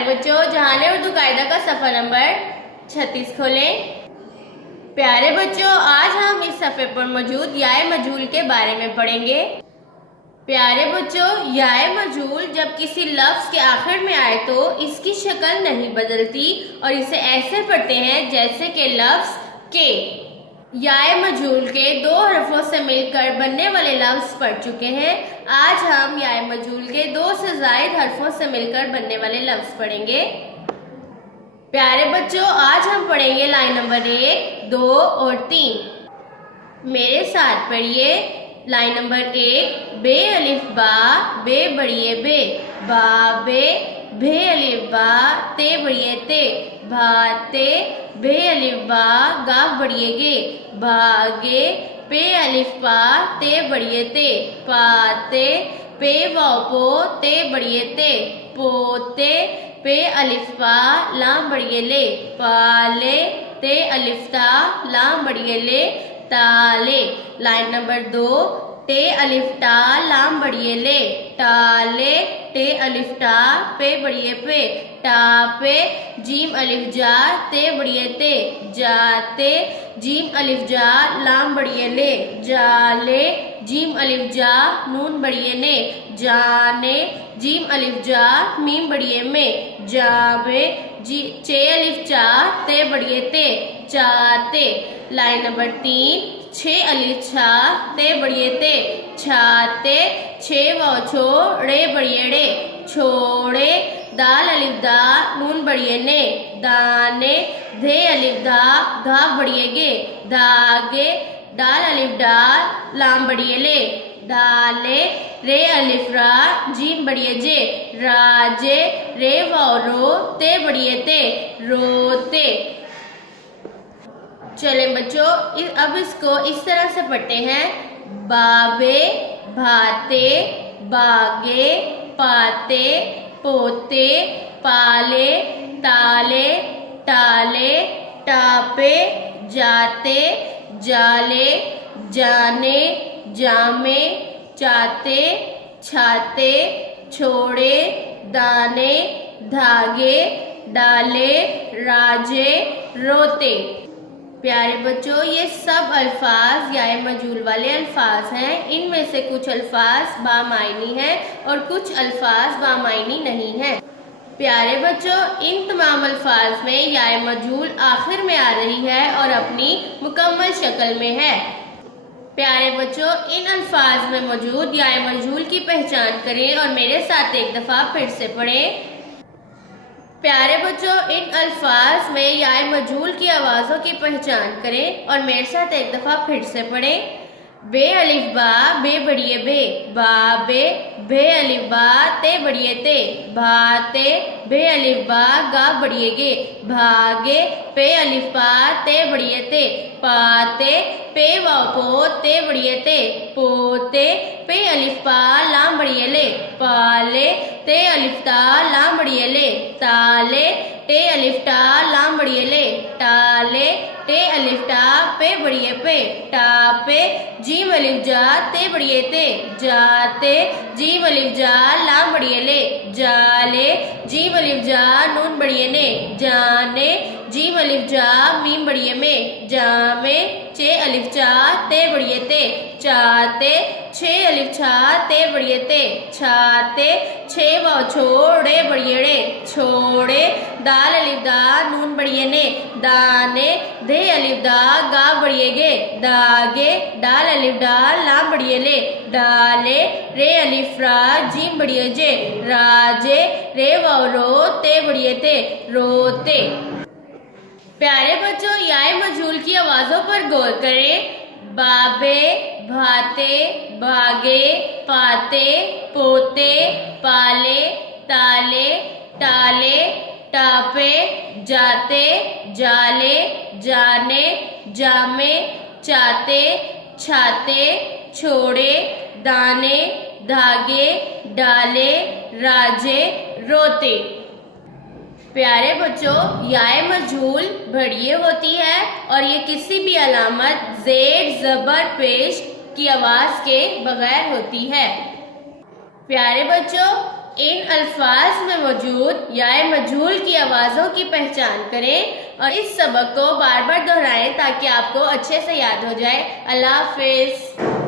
प्यारे बच्चों, जहाने उर्दू कायदा का सफ़ा नंबर 36 खोलें। प्यारे बच्चों, आज हम इस सफ़े पर मौजूद याए मजहूल के बारे में पढ़ेंगे। प्यारे बच्चों, याए मजहूल जब किसी लफ्ज़ के आखिर में आए तो इसकी शक्ल नहीं बदलती और इसे ऐसे पढ़ते हैं जैसे कि लफ्ज़ के। याए मजहूल के दो हरफों से मिलकर बनने वाले लफ्ज़ पढ़ चुके हैं। आज हम याए मजहूल के दो से ज़ायद हरफों से मिलकर बनने वाले लफ्ज़ पढ़ेंगे। प्यारे बच्चों, आज हम पढ़ेंगे लाइन नंबर 1, 2 और 3। मेरे साथ पढ़िए। लाइन नंबर 1, बे अलिफ बा, बे बड़िए बे, बा बे, भे अलिफ बा, ते बड़िए ते, भाते, भे अलिफ बा, गाफ बड़िए गे, भागे, पे अलिफ पा, ते बड़िए ते, पाते, पे वाव पो, ते बड़िए ते, पोते, पे अलिफ पा, लाम बड़िए ले, पाले, ते अलिफ ता, लाम बड़िए ले, ताले। लाइन नंबर 2, टे अलिफ टा, लाम बड़िए ले, टाले, टे अलिफ टा, पे बड़िए पे, टापे, जीम अलिफ जा, ते बड़िए ते, जाते, जीम अलिफ जा, लाम बड़िए ले, जाले, जीम अलिफ जा, नून बड़िए ने, जाने, जीम अलिफ जा, मीम बड़िए में, जावे, चे अलिफ चा, ते बड़िए ते, चाते। लाइन नंबर 3, छे अलिफ छा, ते बड़िए ते, छाते, छे वाव छो, ड़े बड़िए ड़े, छोड़े, दाल अलिफ दा, नून बड़िए ने, दाने, धे अलिफ दा, घाफ बड़िए गे, धागे, दाल अलिफ डा, लाम बड़िए ले, दाले, रे अलिफ रा, जीम बड़िए जे, राजे, रे वाव रो, ते बड़िए ते, रोते। चले बच्चों, अब इसको इस तरह से पढ़ते हैं। बाबे, भाते, बागे, पाते, पोते, पाले, ताले, टाले, टापे, जाते, जाले, जाने, जामे, चाते, छाते, छोड़े, दाने, धागे, डाले, राजे, रोते। प्यारे बच्चों, ये सब अल्फाज याए मजहूल वाले अल्फाज हैं। इनमें से कुछ अल्फाज बामायनी हैं और कुछ अल्फाज बामायनी नहीं हैं। प्यारे बच्चों, इन तमाम अल्फाज में याए मजहूल आखिर में आ रही है और अपनी मुकम्मल शक्ल में है। प्यारे बच्चों, इन अल्फाज में मौजूद याए मजहूल की पहचान करें और मेरे साथ एक दफ़ा फिर से पढ़ें। प्यारे बच्चों, इन अल्फाज में याए मजहूल की आवाज़ों की पहचान करें और मेरे साथ एक दफ़ा फिर से पढ़ें। बे अलिफ बा, बे बड़िए बे, बा बे, भे अलिफ बा, ते बड़िए ते, भाते, भे अलिफ बा, गा बड़िए गे, भागे, पे अलिफ पा, ते बड़िए ते, पाते, पे वाव पो, ते बड़िए ते, पोते, पे अलिफ पा, लाम बड़िए ले, पाले, ते अलिफ ता, लाम बड़िए ले, ताले, टे अलिफ टा, लाम बड़िए ले, टाले, टे अलिफ टा, पे बड़िए पे, टापे, जीम अलिफ जा, ते बड़िए ते, जाते, जीम अलिफ जा, लाम बड़िए ले, जाले, जीम अलिफ जा, नून बड़िए ने, जाने, जीम अलिफ जा, मीम बड़िए में, जामे, चे अलिफ चा, ते बड़िए ते, चाते, छे अलिफ छा, ते बड़िए ते, छाते, छे वाव छोड़े बड़िए ड़े, छोड़े, दाल अलिफ दा, नून बड़िए ने, दाने, धे अलिफ दा, गा बड़िए गे, दागे, डाल अलिफ डा, लाम बड़िए ले, डाले, रे अलिफ रा, जीम बड़िए जे, राजे, रे वाव रो, ते बड़िए ते, रोते। प्यारे बच्चों, याए मजहूल की आवाज़ों पर गौर करें। बाबे, भाते, भागे, पाते, पोते, पाले, ताले, टाले, टापे, जाते, जाले, जाने, जामे, चाते, छाते, छोड़े, दाने, धागे, डाले, राजे, रोते। प्यारे बच्चों, याए मजहूल बढ़िए होती है और ये किसी भी अलामत ज़ेर, ज़बर, पेश की आवाज़ के बगैर होती है। प्यारे बच्चों, इन अल्फाज में मौजूद याए मजहूल की आवाज़ों की पहचान करें और इस सबक को बार बार दोहराएं ताकि आपको अच्छे से याद हो जाए। अल्लाह हाफिज़।